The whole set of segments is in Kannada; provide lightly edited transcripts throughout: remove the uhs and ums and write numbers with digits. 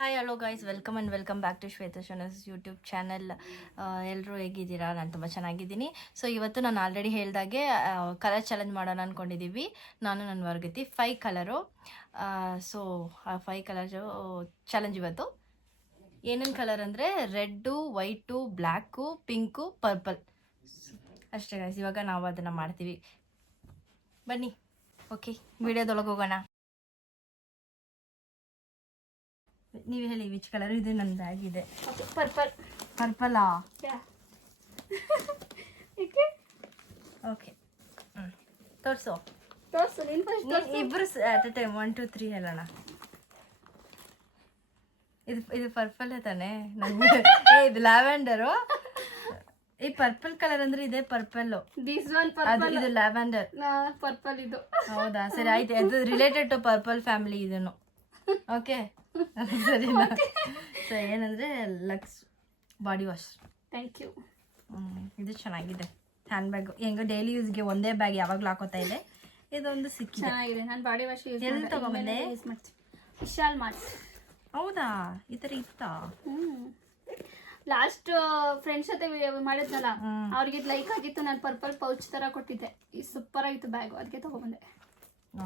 Hi hello guys, welcome back to Shweta ಶನಸ್ ಯೂಟ್ಯೂಬ್ ಚಾನಲ್. ಎಲ್ಲರೂ ಹೇಗಿದ್ದೀರಾ? ನಾನು ತುಂಬ ಚೆನ್ನಾಗಿದ್ದೀನಿ. ಸೊ ಇವತ್ತು ನಾನು ಆಲ್ರೆಡಿ ಹೇಳ್ದಾಗೆ ಕಲರ್ ಚಾಲೆಂಜ್ ಮಾಡೋಣ ಅಂದ್ಕೊಂಡಿದ್ದೀವಿ. ನಾನು ನನ್ನ ವರ್ಗತಿ 5 ಕಲರು. ಸೊ ಆ 5 ಕಲರ್ ಚಾಲೆಂಜ್ ಇವತ್ತು ಏನೇನು ಕಲರ್ ಅಂದರೆ red, white, black, pink, purple ಅಷ್ಟೇ ಗೈಸ್. ಇವಾಗ ನಾವು ಅದನ್ನು ಮಾಡ್ತೀವಿ, ಬನ್ನಿ. ಓಕೆ, ವಿಡಿಯೋದೊಳಗೆ ಹೋಗೋಣ. ನೀವು ಹೇಳಿ ವಿಚ್ ಕಲರ್ ಇದೆ? ನನ್ನ ಬ್ಯಾಗ್ ಇದೆ ಪರ್ಪಲಾ? ಓಕೆ, ತೋರಿಸು ಇಬ್ಬರು ಅಟ್ ಅ ಟೈಮ್ 1 2 3 ಹೇಳೋಣ. ಇದು ಪರ್ಪಲ್ ತಾನೆ? ಇದು ಲ್ಯಾವೆಂಡರು. ಈ ಪರ್ಪಲ್ ಕಲರ್ ಅಂದ್ರೆ ಇದೆ ಪರ್ಪಲ್. ಇದು ಲ್ಯಾವೆಂಡರ್ ಪರ್ಪಲ್. ಇದು ಹೌದಾ? ಸರಿ ಆಯ್ತು, ಅದು ರಿಲೇಟೆಡ್ ಟು ಪರ್ಪಲ್ ಫ್ಯಾಮಿಲಿ ಇದನ್ನು. ಓಕೆ ಸರಿನಾ? ಸೊ ಏನಂದ್ರೆ Lux body wash. Thank you. ಇದು ಚೆನ್ನಾಗಿದೆ. ಹ್ಯಾಂಡ್ ಬ್ಯಾಗ್ ಹೆಂಗೋ ಡೈಲಿ ಯೂಸ್ಗೆ ಒಂದೇ ಬ್ಯಾಗ್ ಯಾವಾಗಲೂ ಹಾಕೋತಾ ಇದೆ. ಇದೊಂದು ಸಿಕ್ಕಿದೆ, ಚೆನ್ನಾಗಿದೆ. ನಾನು ಬಾಡಿ ವಾಶ್ ಎಲ್ಲಿ ತಗೊಂಬಂದೆ? ವಿಶಾಲ್ ಮಾರ್ಟ್. ಹೌದಾ? ಈ ಥರ ಇತ್ತಾ? ಲಾಸ್ಟ್ ಫ್ರೆಂಡ್ಸ್ ಜೊತೆ ಮಾಡಿದ್ನಲ್ಲ, ಅವ್ರಿಗೆ ಲೈಕ್ ಆಗಿತ್ತು. ನಾನು ಪರ್ಪಲ್ ಪೌಚ್ ತರ ಕೊಟ್ಟಿದ್ದೆ. ಈ ಸೂಪರ್ ಆಗಿತ್ತು ಬ್ಯಾಗ್, ಅದಕ್ಕೆ ತಗೊಂಡ್ಬಂದೆ.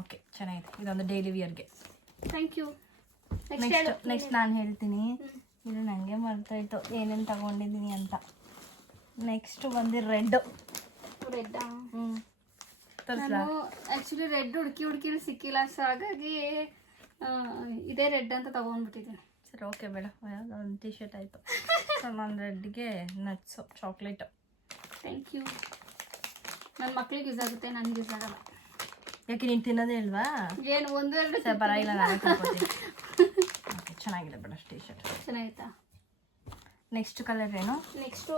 ಓಕೆ, ಚೆನ್ನಾಗಿದೆ. ಇದೊಂದು ಡೈಲಿ ವಿಯರ್ಗೆ. Thank you. ನೆಕ್ಸ್ಟ್ ನಾನು ಹೇಳ್ತೀನಿ. ಇದು ನನಗೆ ಮರ್ತಾಯ್ತು ಏನೇನು ತಗೊಂಡಿದ್ದೀನಿ ಅಂತ. ನೆಕ್ಸ್ಟ್ ಬಂದು ರೆಡ್. ನಾನು ಆಕ್ಚುಲಿ ರೆಡ್ ಹುಡುಕಿ ಸಿಕ್ಕಿಲ್ಲ, ಸೊ ಹಾಗಾಗಿ ಇದೇ ರೆಡ್ ಅಂತ ತಗೊಂಡ್ಬಿಟ್ಟಿದ್ದೀನಿ. ಸರಿ, ಓಕೆ ಬೇಡ, ಒಂದು ಟೀ ಶರ್ಟ್ ಆಯಿತು. ಸೊ ನಾನು ರೆಡ್ಗೆ ನಟ್ಸು, ಚಾಕ್ಲೇಟು. Thank you. ನನ್ನ ಮಕ್ಳಿಗೆ ಯೂಸ್ ಆಗುತ್ತೆ, ನನಗೆ ಯೂಸ್ ಆಗಲ್ಲ. ಯಾಕೆ ನೀನು ತಿನ್ನೋದೇ ಇಲ್ವಾ? ಏನು ಒಂದು ಎರಡು ಸರ್ ಬರಲ್ಲ, ನಾನೇ ತಿನ್ಕೋತೀನಿ. ಓಕೆ, ಚೆನ್ನಾಗಿದೆ ಬೇಡ ಟೀ ಶರ್ಟ್. ಚೆನ್ನಾಗಿತ್ತಾ? ನೆಕ್ಸ್ಟ್ ಕಲರ್ ಏನು? Next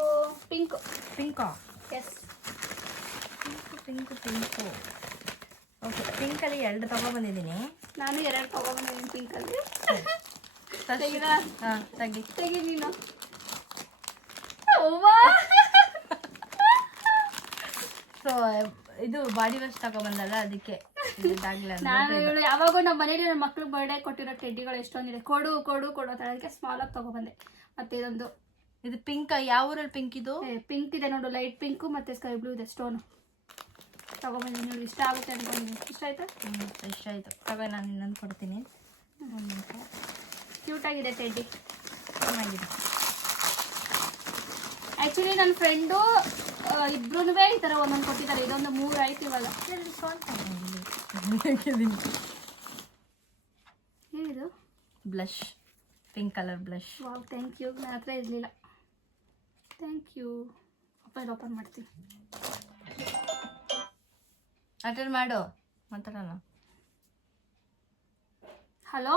pink. ಪಿಂಕಾ? Yes, pink. ಓಕೆ, ಪಿಂಕಲ್ಲಿ 2 ತಗೊಬಂದಿದ್ದೀನಿ. ನಾನು 2 ತಗೊಬಂದಿದ್ದೀನಿ ಪಿಂಕಲ್ಲಿ. ಹಾಂ, ತೆಗಿ ನೀನು. ಸೊ ಇದು ಬಾಡಿ ವಾಶ್ ತಗೊಬಂದಲ್ಲ, ಅದಕ್ಕೆ ನಾನು ಯಾವಾಗೂ ನಮ್ಮ ಮನೇಲಿ ನನ್ನ ಮಕ್ಳು ಬರ್ಡೇ ಕೊಟ್ಟಿರೋ ಟೆಡ್ಡಿಗಳು ಎಷ್ಟೊಂದಿದೆ. ಕೊಡು ಅಂತ ಅದಕ್ಕೆ ಸ್ಮಾಲ್ ಆಗಿ ತಗೊಬಂದೆ. ಮತ್ತೆ ಇದೊಂದು, ಇದು ಪಿಂಕ್. ಯಾವ ಊರಲ್ಲಿ ಪಿಂಕ್? ಇದು ಪಿಂಕ್ ಇದೆ ನೋಡು, ಲೈಟ್ ಪಿಂಕು ಮತ್ತೆ ಸ್ಕೈ ಬ್ಲೂ ಇದೆ ಸ್ಟೋನು. ತಗೊಬಂದಿದ್ದೀನಿ ನೋಡಿ, ಇಷ್ಟ ಆಗುತ್ತೆ ಅನ್ಕೊಂಡಿದ್ದೀನಿ. ಇಷ್ಟ ಆಯ್ತಾ? ಇಷ್ಟ ಆಯಿತು. ತಗೋ, ನಾನು ಇನ್ನೊಂದು ಕೊಡ್ತೀನಿ. ಕ್ಯೂಟ್ ಆಗಿದೆ ಟೆಡ್ಡಿ, ಚೆನ್ನಾಗಿದೆ. ಆ್ಯಕ್ಚುಲಿ ನನ್ನ ಫ್ರೆಂಡು ಇಬ್ರು ಈ ಥರ ಒಂದೊಂದು ಕೊಟ್ಟಿದ್ದಾರೆ. ಇದೊಂದು 3 ಆಯ್ತು ಇವಾಗ. ಏನಿದು? Blush, pink colour blush. Wow, thank you. ನನ್ನ ಹತ್ರ ಇರಲಿಲ್ಲ. Thank you. ಓಪನ್ ಮಾಡ್ತೀನಿ. ಅಟೆಂಡ್ ಮಾಡು, ಮಾತಾಡೋಣ. ಹಲೋ.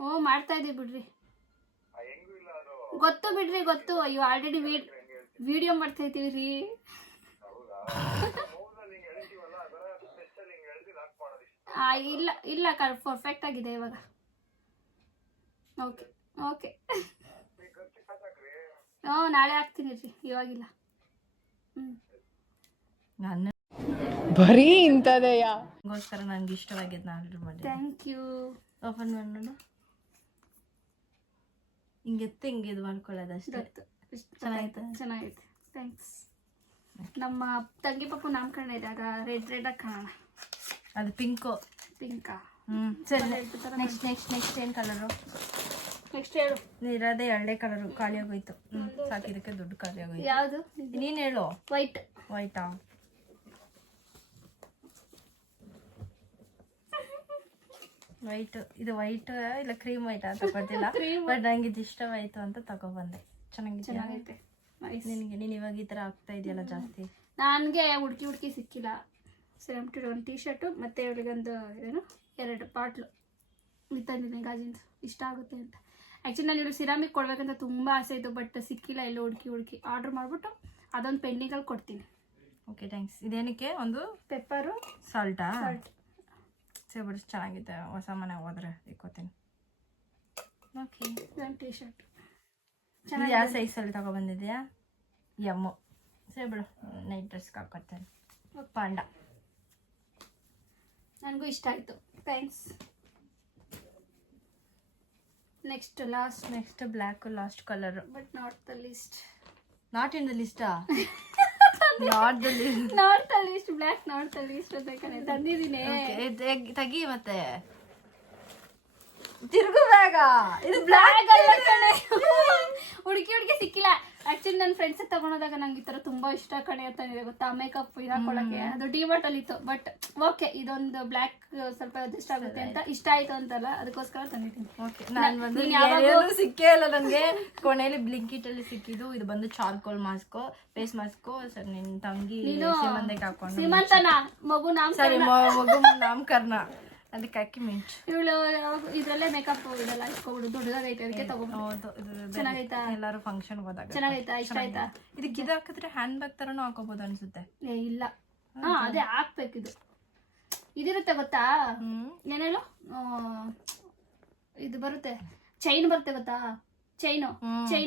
ಹ್ಞೂ, ಮಾಡ್ತಾ ಇದ್ದೀವಿ ಬಿಡ್ರಿ. ಗೊತ್ತು. ಅಯ್ಯೋ, ಆಲ್ರೆಡಿ ವಿಡಿಯೋ ಮಾಡ್ತಾ ಇದ್ದೀವಿ ರೀ. ಇಲ್ಲ ಪರ್ಫೆಕ್ಟ್ ಆಗಿದೆ ಇವಾಗ. ಓಕೆ. ನಾಳೆ ಹಾಕ್ತೀನಿ ರೀ, ಇವಾಗಿಲ್ಲ. ನನ್ನ ಬರೀ ಇಂಥದೆಯಾ ಗೋಸ್ಕರ ನನಗೆ ಇಷ್ಟವಾಗಿದ್ದು ನಾನು ಆರ್ಡರ್ ಮಾಡಿದೆ. Thank you. ಓಪನ್ ಮಾಡೋಣ. ಹಿಂಗೆತ್ತು ಹಿಂಗೆ ಇದು ಮಾಡ್ಕೊಳ್ಳೋದು ಅಷ್ಟೇ. ಚೆನ್ನಾಗೈತೆ. ಥ್ಯಾಂಕ್ಸ್. ನಮ್ಮ ತಂಗಿ ಪಾಪು ನಾಮಕರಣ ಇದ್ದಾಗ ರೆಡ್ ಆಗಿ ಕಾಣೋಣ. ಅದು ಪಿಂಕಾ? ಸರಿ. ನೆಕ್ಸ್ಟ್ ಏನು ಕಲರು? ನೆಕ್ಸ್ಟ್ ಹೇಳು. ಇರೋದೇ 2 ಕಲರು, ಖಾಲಿ ಆಗೋಯ್ತು. ಸಾಕಿದಕ್ಕೆ ದುಡ್ಡು ಖಾಲಿ ಆಗೋಯ್ತು. ಯಾವುದು? ನೀನು ಹೇಳು. ವೈಟಾ? ವೈಟ್. ಇದು ವೈಟ್ ಇಲ್ಲ ಕ್ರೀಮ್ ವೈಟ್ ಅಂತ ಗೊತ್ತಿಲ್ಲ, ಬಟ್ ನಂಗೆ ಇದು ಇಷ್ಟವಾಯಿತು ಅಂತ ತಗೊಬಂದೆ. ಚೆನ್ನಾಗಿದೆ. ನೀನು ಇವಾಗ ಈ ಥರ ಆಗ್ತಾ ಇದೆಯಲ್ಲ ಜಾಸ್ತಿ. ನನಗೆ ಹುಡುಕಿ ಸಿಕ್ಕಿಲ್ಲ. ಸೆಲೆಬ್ರಿಟಿ ಒಂದು ಟೀ ಶರ್ಟು ಮತ್ತು ಇವಳಿಗೊಂದು ಏನು 2 ಬಾಟ್ಲು ತಂದಿದ್ದೀನಿ ಗಾಜಿಂದು, ಇಷ್ಟ ಆಗುತ್ತೆ ಅಂತ. ಆ್ಯಕ್ಚುಲಿ ನಾನು ಇವಳು ಸಿರಾಮಿಕ್ ಕೊಡ್ಬೇಕಂತ ತುಂಬ ಆಸೆ ಇತ್ತು, ಬಟ್ ಸಿಕ್ಕಿಲ್ಲ. ಎಲ್ಲೋ ಹುಡುಕಿ ಆರ್ಡ್ರ್ ಮಾಡಿಬಿಟ್ಟು ಅದೊಂದು ಪೆಂಡಿಂಗಲ್ಲಿ ಕೊಡ್ತೀನಿ. Okay, thanks. ಇದೇನಕ್ಕೆ? ಒಂದು ಪೆಪ್ಪರು, ಸಾಲ್ಟ್. ಸೇಬಿಡು ಚೆನ್ನಾಗಿದೆ. ಹೊಸ ಮನೆ ಹೋದ್ರೆ ಇಕ್ಕೋತೀನಿ. ಓಕೆ, ಟೀ ಶರ್ಟ್ ಚೆನ್ನಾಗಿ. ಯಾವ ಸೈಜಲ್ಲಿ ತಗೊಬಂದಿದ್ಯಾ? ಎಮ್ಮು. ಸೇಬಿಡು, ನೈಟ್ ಡ್ರೆಸ್ಗೆ ಹಾಕೋತೇನೆ. ಪಾಂಡ. ನನಗೂ ಇಷ್ಟ ಆಯಿತು. Thanks. Next last next black last colour. But not the list. Not in the ಲಿಸ್ಟಾ? Not the list. Not the list, black not the list ಅಂತ ತಂದಿದ್ದೀನಿ. ತೆಗಿ ಮತ್ತೆ ತಿರುಗು ಬ್ಯಾಗ. ಇದು ಬ್ಲ್ಯಾಕ್ ಅಲ್ಲ ಕಣೆ, ಹುಡುಕಿ ಸಿಕ್ಕಿಲ್ಲ. ಆಕ್ಚುಲಿ ನನ್ನ ಫ್ರೆಂಡ್ಸ್ ತಗೊಂಡೋದಾಗ ನಂಗೆ ಈ ತರ ತುಂಬಾ ಇಷ್ಟ ಕಣೆ ಅಂತಂದಿದೆ ಗೊತ್ತಾ, ಮೇಕಪ್ ಹಾಕೊಳಕ್ಕೆ. ಅದು ಡಿಮಾರ್ಟ್ ಅಲ್ಲಿ ಇತ್ತು. ಬಟ್ ಓಕೆ, ಇದೊಂದು ಬ್ಲ್ಯಾಕ್ ಸ್ವಲ್ಪ ಅಡ್ಜಸ್ಟ್ ಆಗುತ್ತೆ ಅಂತ ಇಷ್ಟ ಆಯ್ತು ಅಂತಲ್ಲ, ಅದಕ್ಕೋಸ್ಕರ ತಂದಿದ್ದೀನಿ. ಓಕೆ, ನಾನು ಬಂದು ಸಿಕ್ಕೇ ಇಲ್ಲ ನನಗೆ. ಕೊನೆಯಲ್ಲಿ ಬ್ಲಿಂಕಿಟ್ ಅಲ್ಲಿ ಸಿಕ್ಕಿದ್ದು. ಇದು ಬಂದು charcoal mask, face mask. Sir ನಿನ್ ತಂಗಿ ಸೀಮಂತಕ್ಕೆ ಹಾಕೊಂಡು, ಸೀಮಂತನ ಮಗು ಸರಿ ಮಗು ನಾಮಕರಣ, ಅದಕ್ಕೆ ಅಕ್ಕಿ ಮಿಂಚ್. ಇವಳು ಇದ್ರಲ್ಲೇ ಮೇಕಪ್ ಇದೆಲ್ಲ ಇಟ್ಕೊಬಿಡು, ದೊಡ್ಡದಾಗೈತೆ ಅದಕ್ಕೆ ತಗೊಂಡು. ಹೌದು, ಚೆನ್ನಾಗೈತಾ? ಎಲ್ಲಾರು ಫಂಕ್ಷನ್ ಹೋದಾಗ ಚೆನ್ನಾಗೈತಾ? ಇಷ್ಟ ಆಯ್ತಾ? ಇದಕ್ಕೆ ಇದು ಹಾಕಿದ್ರೆ ಹ್ಯಾಂಡ್ ಬ್ಯಾಗ್ ತರನು ಹಾಕೋಬಹುದು ಅನ್ಸುತ್ತೆ. ಏ ಇಲ್ಲ, ಅದೇ ಹಾಕ್ಬೇಕಿದು. ಇದಿರುತ್ತೆ ಗೊತ್ತಾ, ಏನೇಳು ಇದು ಬರುತ್ತೆ, ಚೈನ್ ಬರುತ್ತೆ ಗೊತ್ತಾ, ಚೈನ್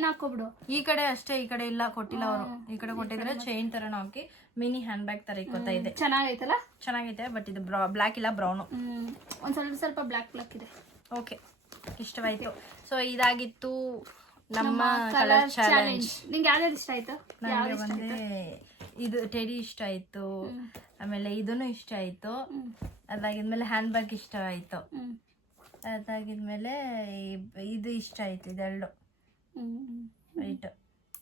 ಹಾಕೋಬಿಡು. ಈ ಕಡೆ ಅಷ್ಟೇ, ಈ ಕಡೆ ಇಲ್ಲ, ಕೊಟ್ಟಿಲ್ಲ ಅವರು. ಈ ಕಡೆ ಕೊಟ್ಟಿದ್ರೆ ಚೈನ್ ತರನ ಹಾಕಿ ಮಿನಿ ಹ್ಯಾಂಡ್ ಬ್ಯಾಗ್ ತರ ಇಕ್ಕೋತಾ ಇದೆ. ಚೆನ್ನಾಗೈತಲ್ಲ? ಚೆನ್ನಾಗೈತೆ. ಬಟ್ ಇದು ಬ್ಲ್ಯಾಕ್ ಇಲ್ಲ, ಬ್ರೌನು. ಒಂದ್ ಸ್ವಲ್ಪ ಬ್ಲ್ಯಾಕ್ ಇದೆ. ಓಕೆ, ಇಷ್ಟವಾಯ್ತು. ಸೊ ಇದಾಗಿತ್ತು ನಮ್ಮ ಕಲರ್ ಚಾಲೆಂಜ್. ನಿಂಗೆ ಯಾವ್ದು ಇಷ್ಟ ಆಯ್ತು? ನನಗೆ ಬಂದೆ ಇದು ಟೆಡಿ ಇಷ್ಟ ಆಯ್ತು, ಆಮೇಲೆ ಇದನ್ನು ಇಷ್ಟ ಆಯ್ತು. ಅದಾಗಿದ್ಮೇಲೆ ಹ್ಯಾಂಡ್ ಬ್ಯಾಗ್ ಇಷ್ಟ ಆಯ್ತು. ಅದಾಗಿದ್ಮೇಲೆ ಇದು ಇಷ್ಟ ಆಯ್ತು, ಇದೆರಡು ರೈಟ್.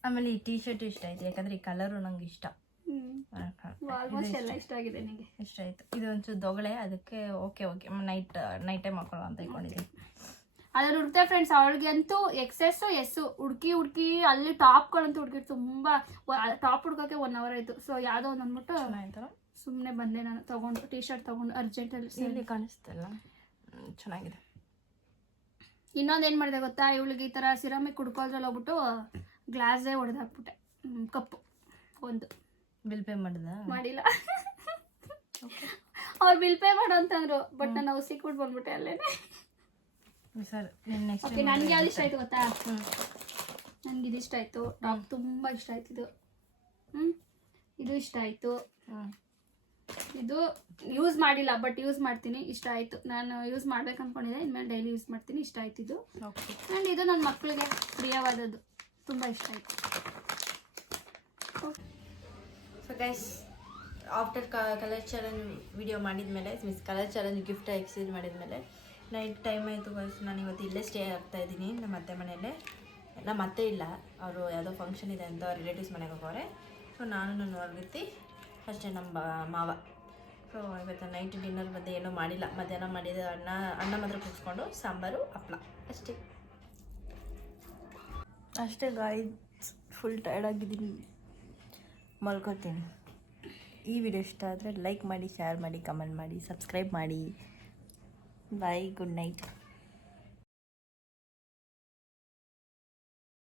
ಆಮೇಲೆ ಈ ಟೀ ಶರ್ಟ್ ಇಷ್ಟ ಆಯ್ತು, ಯಾಕಂದ್ರೆ ಈ ಕಲರು ನಂಗೆ ಇಷ್ಟ. ಆಲ್ಮೋಸ್ಟ್ ಎಲ್ಲ ಇಷ್ಟ ಆಗಿದೆ ನನಗೆ. ಇಷ್ಟ ಆಯ್ತು. ಇದು ಒಂಚೂರು ದೊಗಳೆ, ಅದಕ್ಕೆ ಓಕೆ ನೈಟ್ ಟೈಮ್ ಹಾಕೊಳ್ಳೋ ಅಂತ ಇಟ್ಕೊಂಡಿದ್ದೀನಿ. ಅದ್ರ ಹುಡುಕ್ತೆ ಫ್ರೆಂಡ್ಸ್, ಅವಳಿಗೆ ಅಂತೂ ಎಕ್ಸೆಸ್ ಹುಡುಕಿ ಅಲ್ಲಿ ಟಾಪ್ಗಳಂತೂ ಹುಡುಕಿ ತುಂಬಾ ಟಾಪ್ ಹುಡ್ಕೋಕೆ 1 hour ಆಯ್ತು. ಸೊ ಯಾವ್ದೋ ಒಂದು ಅಂದ್ಬಿಟ್ಟು ಆಯ್ತು, ಸುಮ್ಮನೆ ಬಂದೆ ನಾನು ತಗೊಂಡು, ಟೀ ಶರ್ಟ್ ತಗೊಂಡು ಅರ್ಜೆಂಟಲ್ಲಿ. ಇಲ್ಲಿ ಕಾಣಿಸ್ತಲ್ಲ, ಚೆನ್ನಾಗಿದೆ. ಇನ್ನೊಂದು ಏನು ಮಾಡಿದೆ ಗೊತ್ತಾ, ಇವಳಿಗೆ ಈ ಥರ ಸಿರಾಮಿಕ್ ಕುಡ್ಕೋದ್ರಲ್ಲಿ ಹೋಗ್ಬಿಟ್ಟು ಗ್ಲಾಸೇ ಹೊಡೆದಾಕ್ಬಿಟ್ಟೆ. ಕಪ್ಪು ಒಂದು ಬಿಲ್ ಪೇ ಮಾಡಿಲ್ಲ. ಅವ್ರು ಬಿಲ್ ಪೇ ಮಾಡು ಅಂತಂದ್ರು, ಬಟ್ ನಾನು ಅವ್ರು ಸಿಕ್ಬಿಟ್ಟು ಬಂದ್ಬಿಟ್ಟೆ ಅಲ್ಲೇನೆ. ಸರ್ ಓಕೆ, ನನಗೆ ಯಾವ್ದು ಇಷ್ಟ ಆಯ್ತು ಗೊತ್ತಾ, ನನಗೆ ಇದು ಇಷ್ಟ ಆಯ್ತು. ಟಾಪ್ ತುಂಬ ಇಷ್ಟ ಆಯ್ತು ಇದು. ಇದು ಇಷ್ಟ ಆಯ್ತು. ಇದು ಯೂಸ್ ಮಾಡಿಲ್ಲ, ಬಟ್ ಯೂಸ್ ಮಾಡ್ತೀನಿ, ಇಷ್ಟ ಆಯ್ತು. ನಾನು ಯೂಸ್ ಮಾಡ್ಬೇಕು ಅನ್ಕೊಂಡಿದ್ದೆ, ಇನ್ಮೇಲೆ ಡೈಲಿ ಯೂಸ್ ಮಾಡ್ತೀನಿ, ಇಷ್ಟ ಆಯ್ತು ಇದು. ಆ್ಯಂಡ್ ಇದು ನನ್ನ ಮಕ್ಕಳಿಗೆ ಪ್ರಿಯವಾದದ್ದು, ತುಂಬ ಇಷ್ಟ ಆಯ್ತು. So guys, after colour challenge video ಮಾಡಿದ್ಮೇಲೆ, ಕಲರ್ ಚಾಲೆಂಜ್ ಗಿಫ್ಟ್ ಎಕ್ಸ್ಚೇಂಜ್ ಮಾಡಿದ್ಮೇಲೆ ನೈಟ್ ಟೈಮ್ ಆಯಿತು ಗೈಸ್. ನಾನು ಇವತ್ತು ಇಲ್ಲೇ ಸ್ಟೇ ಆಗ್ತಾಯಿದ್ದೀನಿ, ನಮ್ಮ ಅತ್ತೆ ಮನೆಯಲ್ಲೇ. ನಮ್ಮ ಅತ್ತೆ ಇಲ್ಲ, ಅವರು ಯಾವುದೋ ಫಂಕ್ಷನ್ ಇದೆ ಅಂತ ರಿಲೇಟಿವ್ಸ್ ಮನೆಗೆ ಹೋಗೋರೆ. ಸೊ ನಾನು ನನ್ನ ವರ್ಗತಿ ಅಷ್ಟೇ, ನಮ್ಮ ಮಾವ. ಸೊ ಇವತ್ತು ನೈಟ್ ಡಿನ್ನರ್ ಮಧ್ಯೆ ಏನೂ ಮಾಡಿಲ್ಲ. ಮಧ್ಯಾಹ್ನ ಮಾಡಿದ ಅನ್ನ ಮಾತ್ರ ಕುಡಿಸ್ಕೊಂಡು ಸಾಂಬಾರು ಹಪ್ಪಳ ಅಷ್ಟೇ ಗಾಯ್ಸ್. ಫುಲ್ ಟಯರ್ಡ್ ಆಗಿದ್ದೀನಿ, ಮಲ್ಕೋತೀನಿ. ಈ ವಿಡಿಯೋ ಇಷ್ಟ ಆದರೆ ಲೈಕ್ ಮಾಡಿ, ಶೇರ್ ಮಾಡಿ, ಕಮೆಂಟ್ ಮಾಡಿ, ಸಬ್ಸ್ಕ್ರೈಬ್ ಮಾಡಿ. ಬಾಯ್, ಗುಡ್ ನೈಟ್.